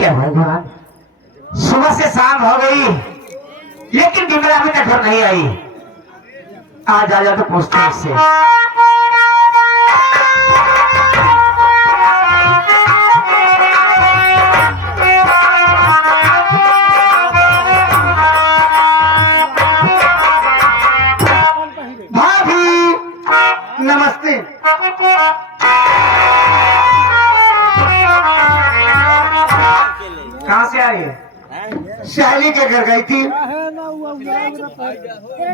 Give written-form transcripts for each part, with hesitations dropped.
क्या भगवान, सुबह से शाम हो गई लेकिन विमला अभी तक घर नहीं आई। आज आ जा तो पूछते हैं इससे। भाभी नमस्ते। कहाँ से आई? सहेली के घर गई थी।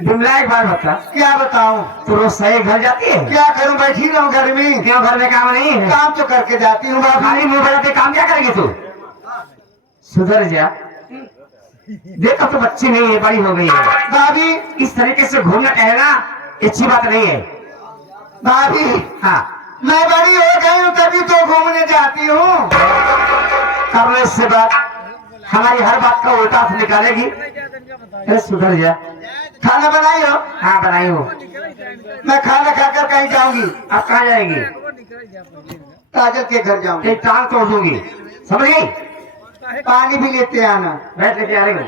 विमला एक बार बता, क्या बताऊं? तू रोज सही घर जाती है? क्या करूं, बैठी रहूं घर में। क्यों, घर में काम नहीं है? काम तो करके जाती हूँ भाभी। खाली मुंह बनाते काम क्या करेगी तू? सुधर जा। देखो तो बच्ची नहीं है, बड़ी हो गई है। भाभी इस तरीके से घूमना टहलना अच्छी बात नहीं है। भाभी हाँ, मैं बड़ी हो गई हूँ तभी तो घूमने जाती हूँ। करने से बात हमारी हर बात का उल्टा अर्थ निकालेगी। अरे सुधर जा। खाना बनाई हो? हाँ बनाई हो। मैं खाना खाकर कहीं जाऊंगी। अब कहाँ जाएगी? काजल के घर जाऊंगी। एक टांग तोड़ दूंगी, समझ गई? पानी भी लेते आना। बैठ लेके आ रही हूँ।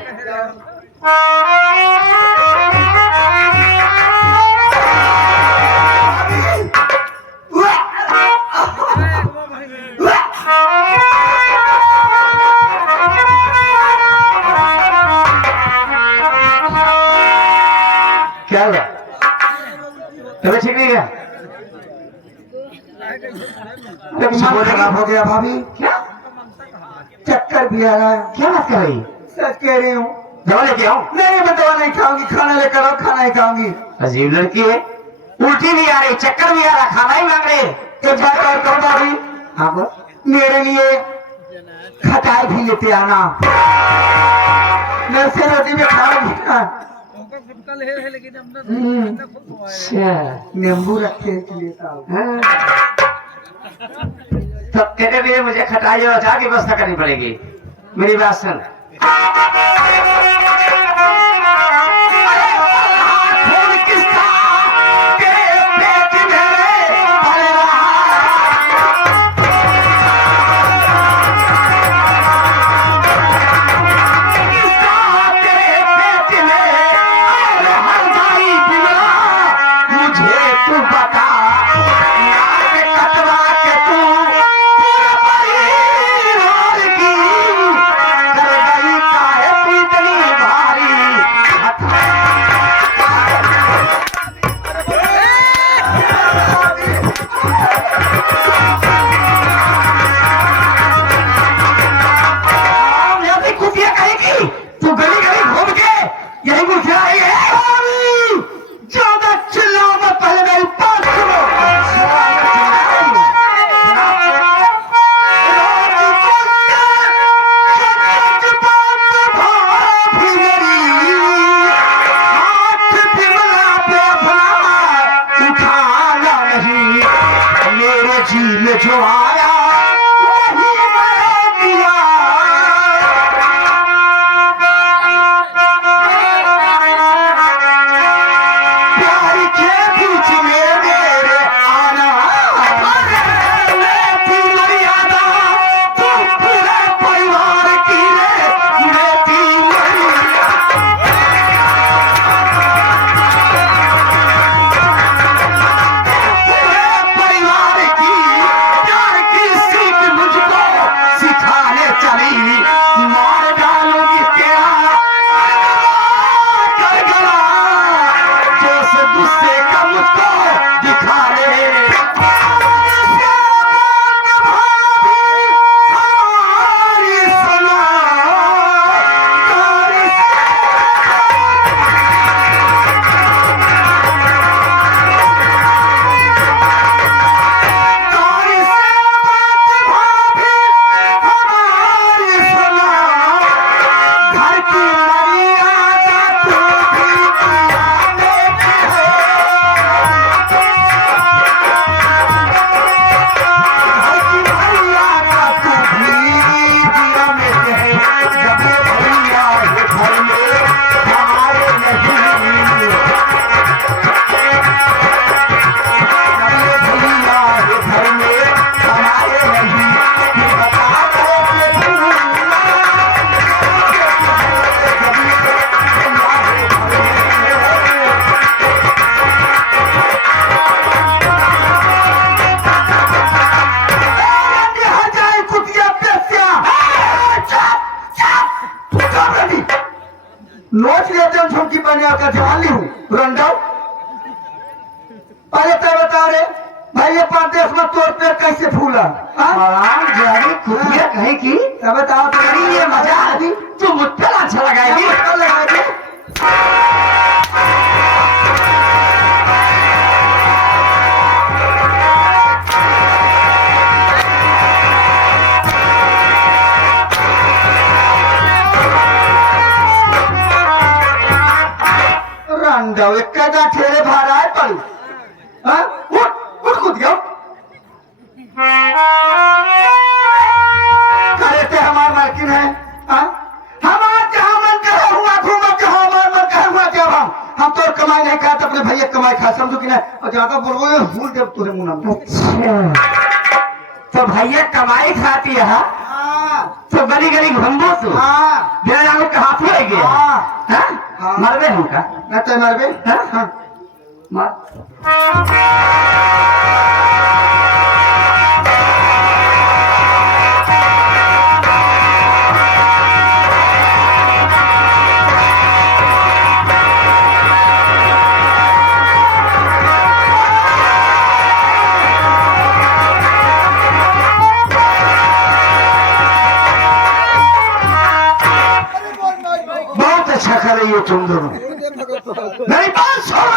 क्या हुआ? तबीयत ठीक नहीं क्या? मन खराब हो गया भाभी। क्या चक्कर भी आ रहा है। क्या बात कर रही? सच कह रही हूँ। दवा लेके आओ। नहीं मैं दवा नहीं खाऊंगी, खाना लेकर आओ, खाना ही खाऊंगी। अजीब लड़की है, उल्टी भी आ रही, चक्कर भी आ रहा, खाना ही मांग रहे। एक बात और कहो भाभी, हाँ बोल। मेरे लिए खटाई भी लेते आना। मैं से रोटी में खाऊंगी ना। अच्छा, नींबू रखे के लेता हूँ। हाँ। तो तेरे लिए मुझे खटाई और अचार की व्यवस्था करनी पड़ेगी। मेरी बात सुन। नोच लेते हैं झुमकी पहने आकर जवान ली हूँ रंडा। अरे तब बताओ रे भाई ये परदेश में तोर पेड़ कैसे फूला? जानी खुदिया कहे की तब बताओ तेरी ये मजा अभी तू मुझ पर अच्छा लगाएगी। रंडा एक का ठेले भाड़ा है पड़ू। हाँ उठ उठ कूद गया। करे थे हमार मालकिन है। हाँ हमार जहाँ मन करे हुआ घूमा जहाँ हमार मन करे हुआ जब हम तो कमाई नहीं खाता अपने भैया कमाई खा समझो कि नहीं। और ज्यादा बोलो ये भूल दे तुझे मुंह में। अच्छा तो भैया कमाई खाती है हाँ तो गली गली घूमबो तू हाँ बिना जाने कहाँ पे गया हाँ हाँ मरबे हमका न तो मरबे। हाँ हाँ मर बहुत अच्छा कर रही हो तुम दोनों। मेरी बात सुन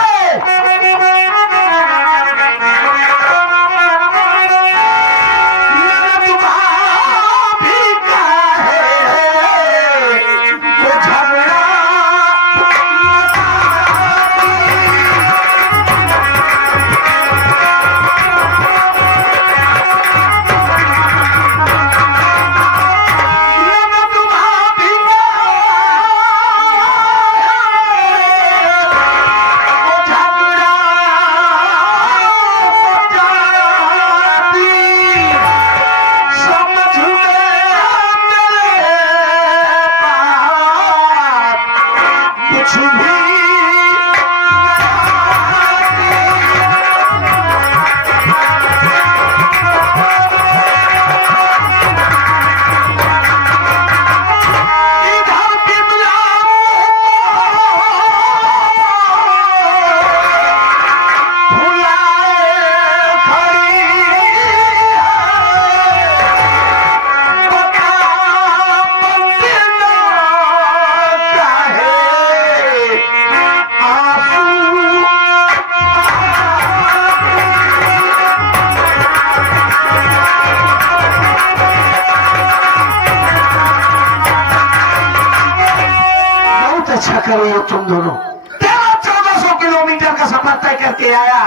अच्छा करो ये तुम दोनों। 1300-1400 किलोमीटर का सफर तय करके आया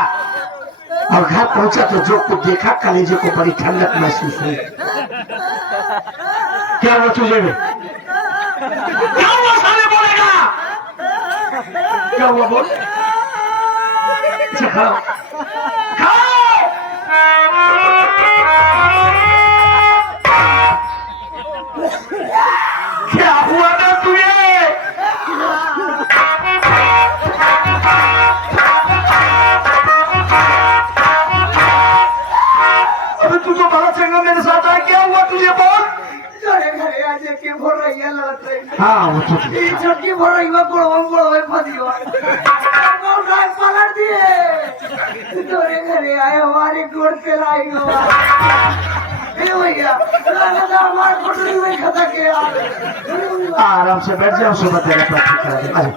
और घर पहुंचा तो जो कुछ देखा कलेजे को बड़ी ठंडक महसूस हुई। क्या वो तुझे क्या हुआ साले बोलेगा क्या हुआ बोल खाओ खाओ क्या हुआ ना तुझे तू तो बड़ा चंगा मेरे साथ आया क्या हुआ तुझे बोल। घरे आज के भोर रही है लड़त रही। हाँ वो तो ये छोटी भोर रही है बड़ो फंसी हुआ पलट दिए तोरे घरे आए हमारे गोड़ पे लाई हो भैया हमारे फोटो में खता के आराम से बैठ जाओ सुबह तेरा प्रार्थना करा दे।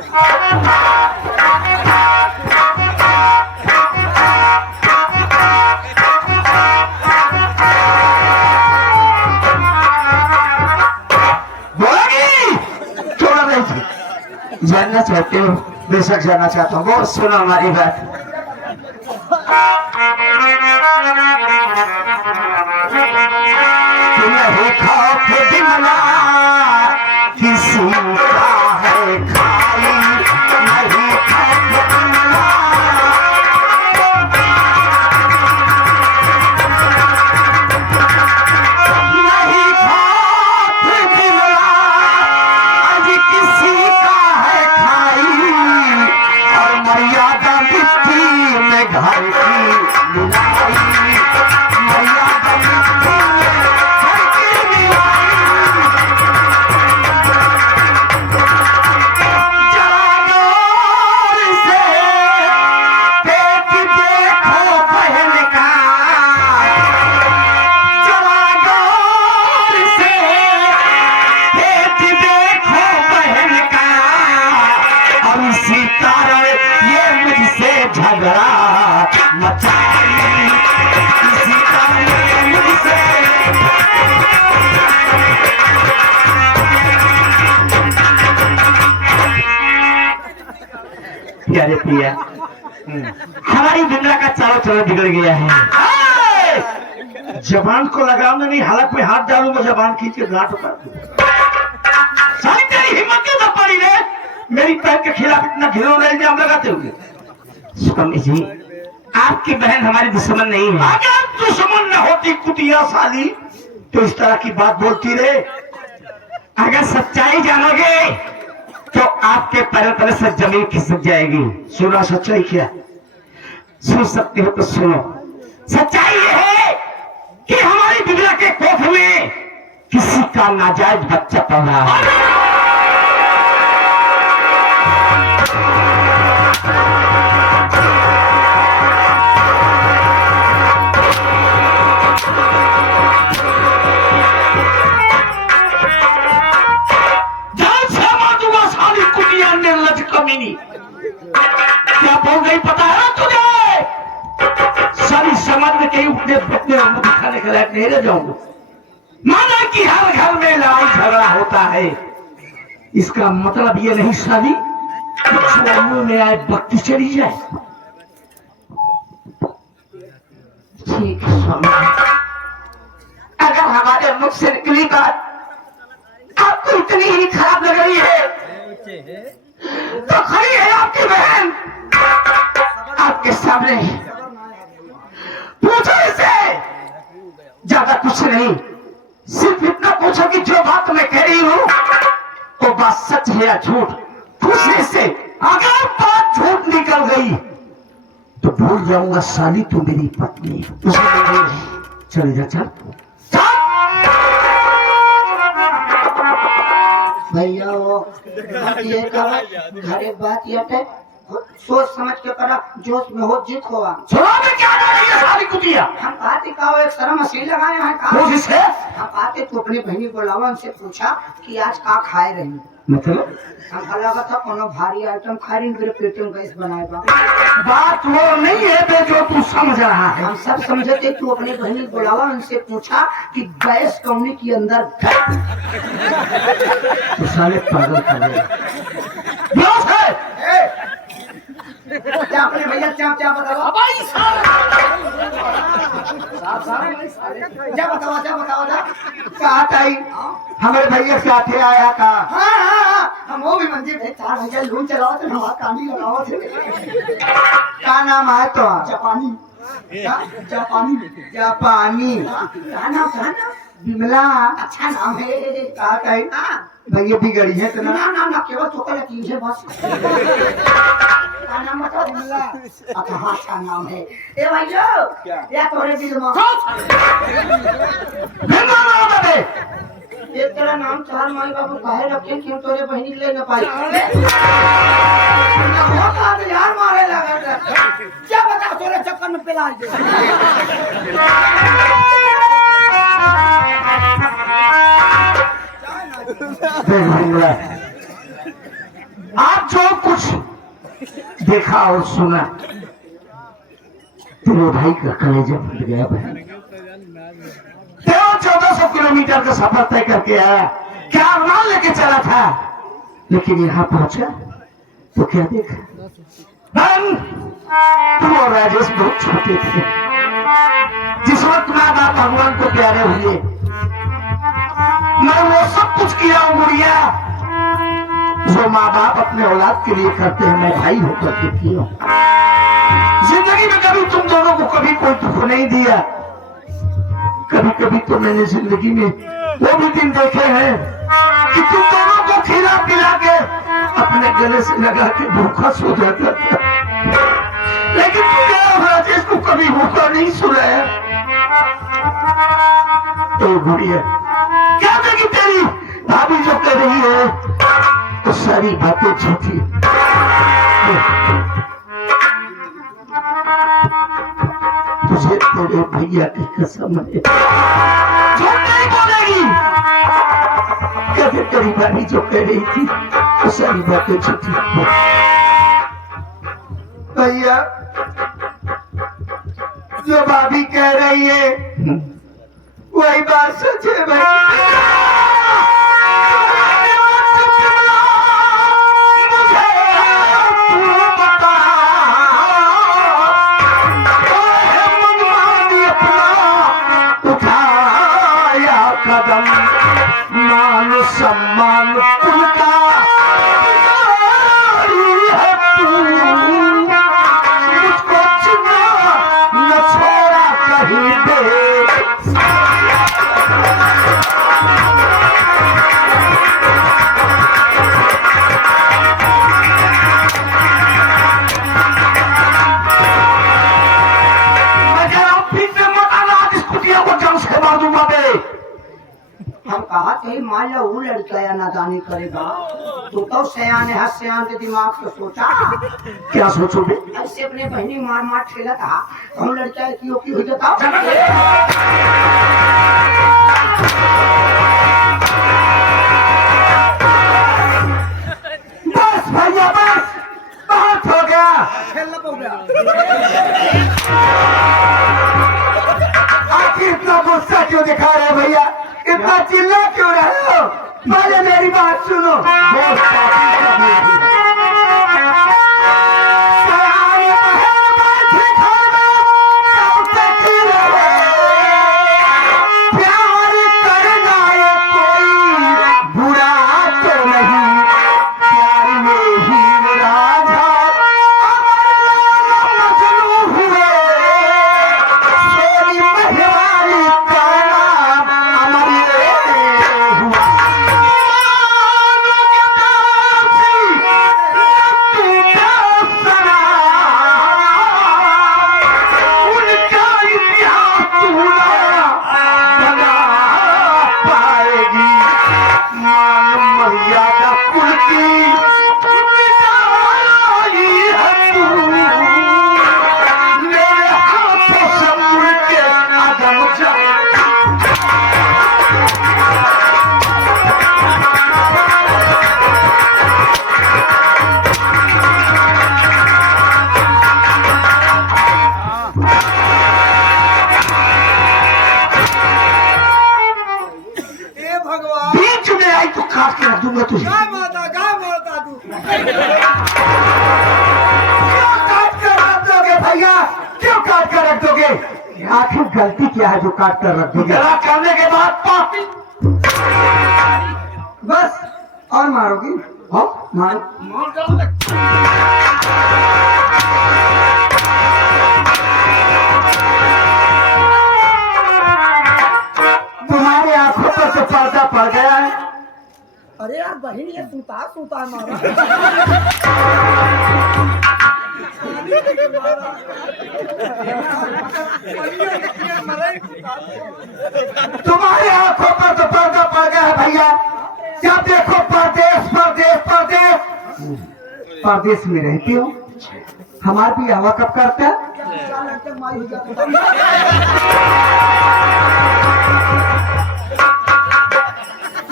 जानना चाहते हो बेशक जानना चाहता हूँ बहुत सुनो हमारी बात। तुम्हें खौफ दिमला किसी का है खाली नहीं खौफ दिमला नहीं खौफ दिमला आज किसी का है खाई और मर्यादा मिट्टी में घर की मिलाई। प्यारे पिया, हमारी बिमला का चारों तरफ बिगड़ गया है। जबान को लगाऊंगा नहीं, हालत में हाथ डालूंगा, जबान खींच के गांठ उतार दूंगा। सारी तेरी हिम्मत क्यों न पड़ी रे मेरी पैर के खिलाफ इतना घिनौना इल्जाम लगाते हुए? स्वामी जी, आपकी बहन हमारी दुश्मन नहीं है। अगर दुश्मन न होती कुटिया साली तो इस तरह की बात बोलती रे। अगर सच्चाई जानोगे तो आपके पैरों तले से जमीन खिसक जाएगी। सुना सच्चाई क्या? सुन सकते हो तो सुनो। सच्चाई ये है कि हमारी बिगड़ा के कोख में किसी का नाजायज बच्चा पड़ रहा है। क्या बोल गई पता है तुझे? सारी समाज में कहीं उठने बैठने और मुझे खाने के लायक नहीं रह जाऊंगा। माना कि हर घर में लड़ाई झगड़ा होता है, इसका मतलब ये नहीं साली मुंह में आए बत्ती चली जाए। ठीक है स्वामी, अगर हमारे मुख से निकली बात आपको इतनी ही खराब लग रही है तो खड़ी है आपकी बहन आपके सामने, पूछो इसे। ज्यादा कुछ नहीं, सिर्फ इतना पूछो कि जो बात मैं कह रही हूँ वो बात सच है या झूठ। पूछने से अगर बात झूठ निकल गई तो भूल जाऊंगा साली तू मेरी पत्नी। चले जा, चल भैया वो ये कहा घरे बात ये है, सोच समझ के करा, जोश में हो जीत होगा। में क्या कर रही है साली कुतिया? हम बात कहा एक शर्म मशीन लगाए हैं कहा। हम बातें तो अपनी बहनी बुलावा, उनसे पूछा कि आज का खाए रही। मतलब हमको लगा था कोनो भारी आइटम खा रही, मेरे पेट में गैस बनाएगा। बात वो नहीं है बे जो तू समझ रहा है। हम सब समझे थे, तू अपनी बहनी बुलावा, उनसे पूछा कि गैस कौनी के अंदर तो साले पागल कर रहे क्या अपने भैया क्या बताओ क्या बताओ क्या आई हमारे भैया से आते आया था। हाँ, हम वो भी मंदिर थे, 4 भैया लून चलाओ थे, हमारा कानी लगाओ थे। क्या नाम है तो? जापानी क्या नाम था ना? बिमला। अच्छा नाम है। क्या भैया बिगड़ी है तो ना केवल चोकल की है बस। क्या नाम बताओ? बिमला। अच्छा हाँ, अच्छा नाम है। ए भैया या तोरे दिल में एक तेरा नाम चार माई बाबू काहे रखे क्यों तोरे बहनी ले न पाई? यार मारे लगा क्या बता तोरे चक्कर में पिला दे। आप जो कुछ देखा और सुना तेरे भाई का कलेजा फट गया। बहन 1400 किलोमीटर का सफर तय करके आया, क्या अरमान लेके चला था, लेकिन यहाँ पहुंचा तो क्या देखा? तुम और राजेश बहुत छोटे थे। जिस वक्त माँ बाप भगवान को प्यारे हुए, मैं वो सब कुछ किया हूँ गुड़िया जो माँ बाप अपने औलाद के लिए करते हैं, मैं भाई होकर के किया। जिंदगी में कभी तुम दोनों को कभी कोई दुख नहीं दिया। कभी कभी तो मैंने जिंदगी में वो भी दिन देखे हैं कि तुम दोनों को खिला पिला के अपने गले से लगा के भूखा सो जाता था, लेकिन तुमने राजेश को कभी भूखा नहीं सुनाया। तो गुड़िया क्या देगी तेरी भाभी जो कह रही है तो सारी बातें झूठी। तुझे तेरे भैया की कसम है, झूठ नहीं बोलेगी। कहते तेरी भाभी जो कह रही थी तो सारी बातें झूठी। भैया जो भाभी कह रही है वही बात सच है भैया। मुझे तू बता सम्मान उनका है तू, मुझको चुना न छोड़ा कहीं पे। हम कहा कहीं मान लो वो लड़का या नादानी करेगा तो सयान है, सयान के दिमाग से सोचा क्या सोचोगे? ऐसे अपने बहनी मार मार खेला था, हम लड़का की हो जाता। बस भैया बस, बहुत हो गया। आखिर इतना गुस्सा क्यों दिखा रहे भैया? इतना चिल्ला क्यों रहे हो? पहले मेरी बात सुनो। प्यार करना ये कोई बुरा तो नहीं, प्यार में हीर राझा मजनू हुए, सोनी महवाली का नाम अमर हुआ। उनका इतिहास बना पाएगी, मान मर्यादा कुल की मिटाई है तू, मेरे हाथों से मुड़ के आदम जा। भगवान बीच में आई तो काट के रख दूंगा तुझे। क्या माता तू क्यों काट कर रख दोगे भैया? क्यों काट कर रख दोगे? आखिर गलती क्या है जो काट कर रख दोगे? जरा करने के बाद पापी बस और मारोगी? हाँ मारो। तुम्हारी आंखों पर तो पर्दा पड़ गया है। अरे यार बहन ये सूता मारा तुम्हारी आंखों पर तो पर्दा पड़ गया है भैया। जब देखो परदेश परदेश परदेश, परदेश में रहती हो। हमारे भी हवा कब करता है? माई हो जाता।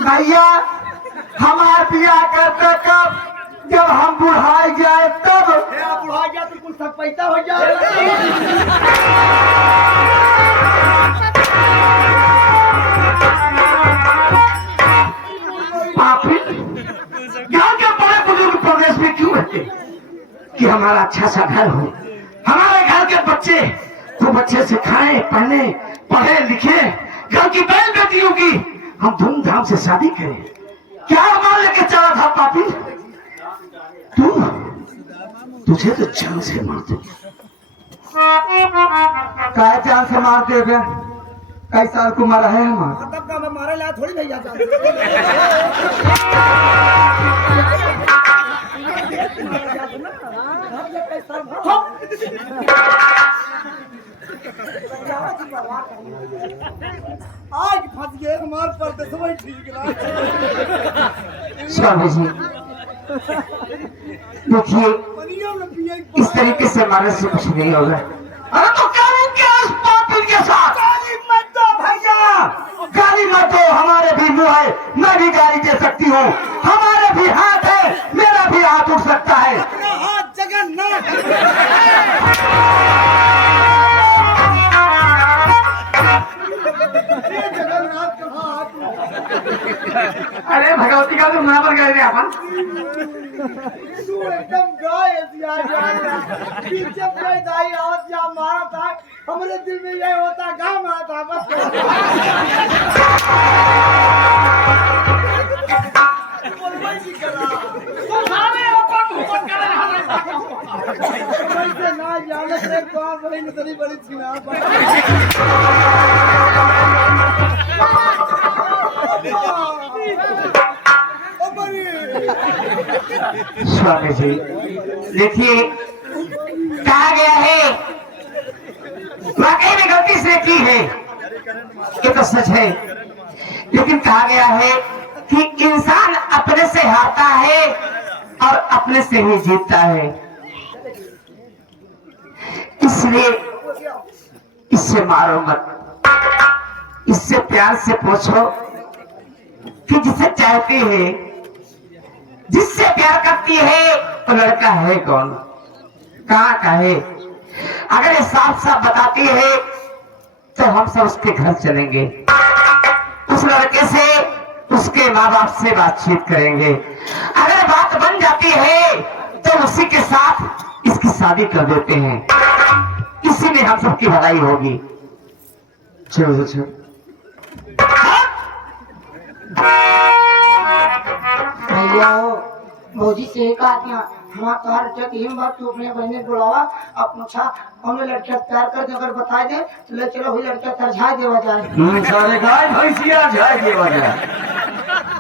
भैया हमारे बिया करते कब? जब हम बुढ़ाई जाए तब। बुढ़ा गया तो कुछ सब पैसा हो जाए। पापी यहाँ के बड़े बुजुर्ग प्रदेश में क्यों रहते कि हमारा अच्छा सा घर हो, हमारे घर के बच्चे खूब अच्छे से खाएं पहने पढ़े लिखे, घर की बैल बेटियों की हम धूमधाम से शादी करें। क्या मान लेके चला था पापी? तुझे तो जान से मार दे। क्या जान से मार देगा? कई साल को मरा है हमारा। तब का मारे ला थोड़ी भैया आज फंस गए हमारे पर तो समझ ठीक ना। स्वामी जी देखिए, इस तरीके से हमारे से कुछ नहीं होगा। अरे तो करूं क्या इस पापी के साथ? गाली मत दो भैया, गाली मत दो। हमारे भी मुंह है, मैं भी गाली दे सकती हूँ। हमारे भी हाथ है, मेरा भी हाथ उठ सकता है। अपना हाथ जगन्नाथ। जगन्नाथ का हाथ। अरे भगवती का तो मुनाफा कर रहे अपन। तू एकदम गाय पीछे कोई दाई आवाज या मारा था, हमारे दिल में ये होता गा मारा था बस। माँ बहन तरी बड़ी छिना स्वामी जी देखिए कहा गया है, वाकई में गलती से की है ये तो सच है, लेकिन कहा गया है कि इंसान अपने से हारता है और अपने से ही जीतता है। इसलिए इससे मारो मत, इससे प्यार से पूछो कि जिसे चाहती है, जिससे प्यार करती है वो लड़का है कौन, कहाँ का है। अगर ये साफ साफ बताती है तो हम सब उसके घर चलेंगे, उस लड़के से, उसके माँ बाप से बातचीत करेंगे। अगर बात बन जाती है तो उसी के साथ इसकी शादी कर देते हैं, इसी में हम सबकी भलाई होगी। चलो चलो भैया हो भौजी से एक आदमी हमारा तार जब हिम बात तू अपने बहने बुलावा अपना छा हमने लड़कियां तैयार कर दे, अगर बता दे तो ले चलो हुई लड़कियां तरझाई देवा जाए। सारे गाय भैंसिया झाई देवा जाए।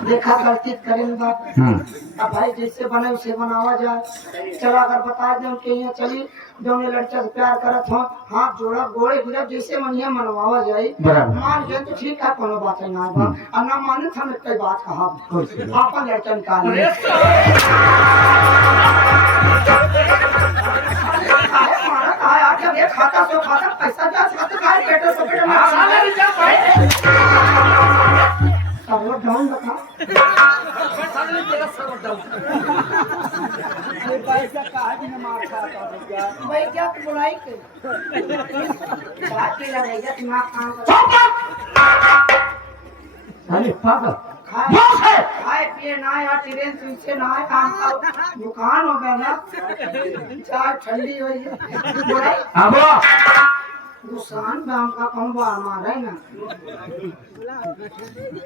देखा गलती करें बात अब भाई जैसे बने उसे बनावा जाए। चलो अगर बता दे उनके यहाँ चली दोनों लड़कियां से प्यार करत हो, हाथ जोड़ा गोड़े गिरा जैसे मनिया मनवावा जाए। मान जाए तो ठीक है, कोनो बात है ना बा और ना माने तो हम कई बात कहा अपन लड़का निकाल खाता सो खाता पैसा जा खाता खाए पेटो सो पेटो सब डाउन बता ये पैसा कहा भी न मार खाता भैया भाई क्या बुलाई के बात के लगेगा दिमाग काम कर अरे पागल खाए पिए ना या ट्रेन पीछे ना है काम का दुकान हो गया ना, चाय ठंडी हो गई अब दुकान दाम का कम मारा है ना।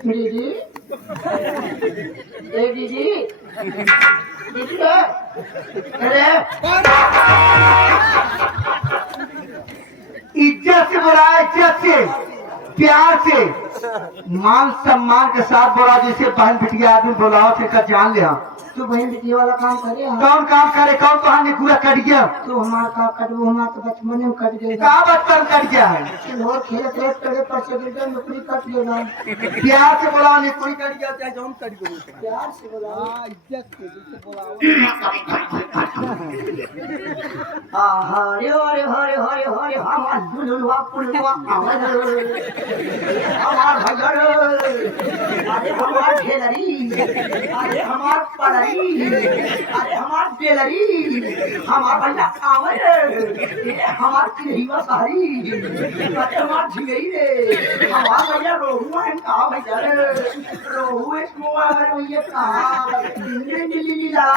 दीदी ए दीदी दीदी अरे इज्जत से बोला, इज्जत से, प्यार से, मान सम्मान के साथ बोला, जैसे बहन बिटिया आदमी बोलाओ फिर जान ले। तू बहन बेटी वाला काम करे कौन काम करे, कौन कहा ने पूरा कट गया। तू हमारा का कटबो हमारा तो बचपन में कट गया। कहा बचपन कट गया है, लोग खेलत रहे करे पर से गिर नौकरी कट गया। प्यार से बोला नहीं कोई कट गया चाहे जौन कट गयो प्यार से बोला हां इज्जत से बोलाओ। हरे हरे हरे हरे हरे हमार दुलुलवा पुलवा हमार भजर अरे हमार खेलरी अरे हमार पढ़री अरे हमार बेलरी हमार भैया आवर हमार चिड़िया सारी अरे हमार झिगई रे हमार भैया रोहू है का भैया रोहू एक मोआ अगर भैया का नीली नीला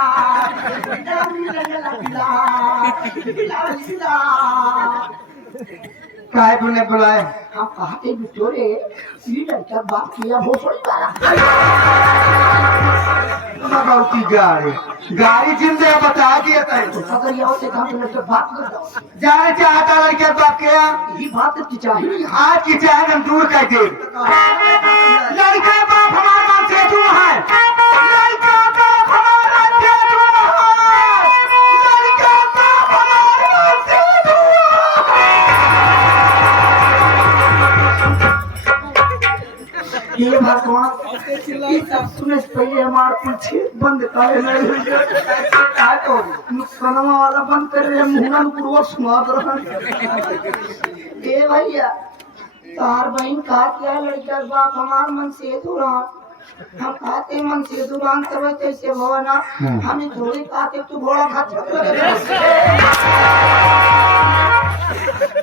काहे तूने बुलाए। हम कहते बिटोरे ये लड़का बाप किया वो थोड़ी वाला की गाड़ी गाड़ी जिंदे बता दिया था। अगर यहाँ से काम लड़के बात कर दो जाने चाहता लड़के बाप के ये बात की चाहिए आज की चाहे हम दूर कर दे। लड़के बाप हमारे मन से दूर है, लड़का बाप हमारे मन से दूर है, लड़का बाप हमारे मन से दूर है। ये भगवान ये सब सुने से पहले हमारे पीछे बंद करे नहीं तो नुकसानमा वाला बंद कर रहे मुहना पूर्वक सुना रहा। ए भैया तार बहन कहा क्या लड़का बाप हमार मन से दूर हम कहते मन से दुरान तब कैसे भवना हमें थोड़ी कहते तू घोड़ा खा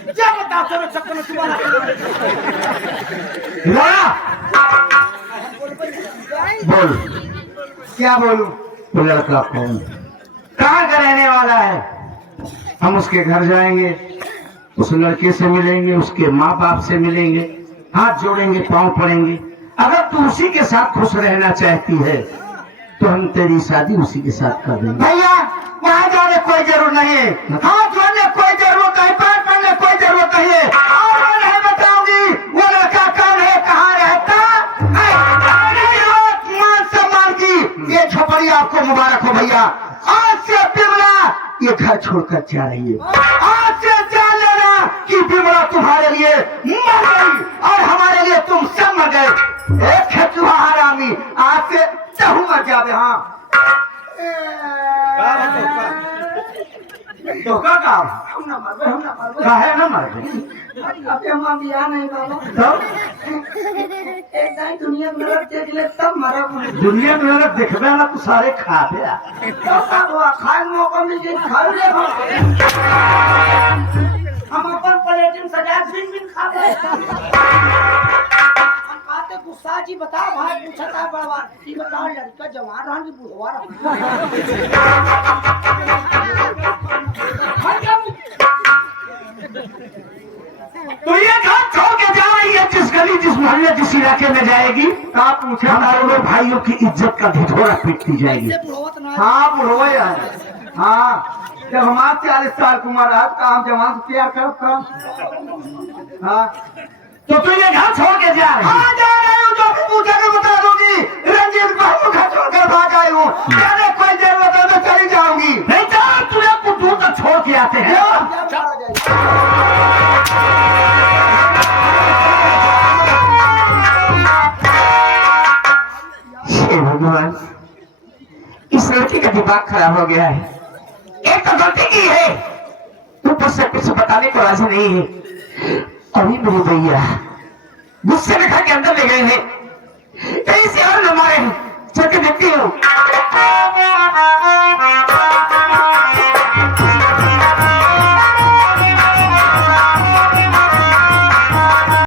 क्या बता तेरे चक्कर में तुम्हारा बोल क्या बोलूं। वो लड़का कौन, कहाँ का रहने वाला है। हम उसके घर जाएंगे, उस लड़के से मिलेंगे, उसके माँ बाप से मिलेंगे, हाथ जोड़ेंगे, पांव पड़ेंगे। अगर तू उसी के साथ खुश रहना चाहती है तो हम तेरी शादी उसी के साथ कर देंगे। भैया वहाँ जाने कोई जरूरत नहीं है, हाथ जोड़ने कोई जरूरत नहीं, पैर आपको मुबारक हो भैया। आज से बिमला ये घर छोड़कर जा रही है। आज से जान लेना कि बिमला तुम्हारे लिए मर गई और हमारे लिए तुम सब मर गए। एक खेचुआ हरामी, आज से चहु मर जावे। हाँ तो का काम हम ना मरबे काहे न मर गई? अबे हम बियाह नहीं बाबा तो एक दाई दुनिया में नरक देख ले तब मरब। दुनिया में अगर देखबे ना तो सारे खाते आ। तो का हुआ खाए मौका मिल गई खा ले हम अपन प्लेटिन सजा बिन बिन खा ले। हम कहते गुस्सा जी बता भाई पूछा था बड़वा ई बताओ लड़का जवान रहन की बुढ़वा तो ये घर छोड़ के जा रही है, जिस गली जिस मोहल्ले जिस इलाके में जाएगी आप पूछे हमारे भाइयों की इज्जत का ढिढोरा पीटती जाएगी। हाँ बुढ़वा है। हाँ जब हमारे 40 साल की उम्र है तो हम जवान से प्यार करब काम। हाँ तो तू ये घर छोड़ के जा रही है? हाँ जा रही हूँ, जो भी पूछा के बता दूंगी। रंजीत भाई घर छोड़कर भाग आई हूँ, जाने कोई जरूरत है तो चली जाऊंगी। नहीं जा, तुझे कुछ दूर तक छोड़ के आते हैं। हे भगवान, इस लड़की का दिमाग खराब हो गया है। एक तो गलती की है, ऊपर से कुछ बताने को राजी नहीं है। अभी मेरे भैया गुस्से में खा के अंदर ले गए हैं, कहीं से और न मारे। चल के देखती हूँ।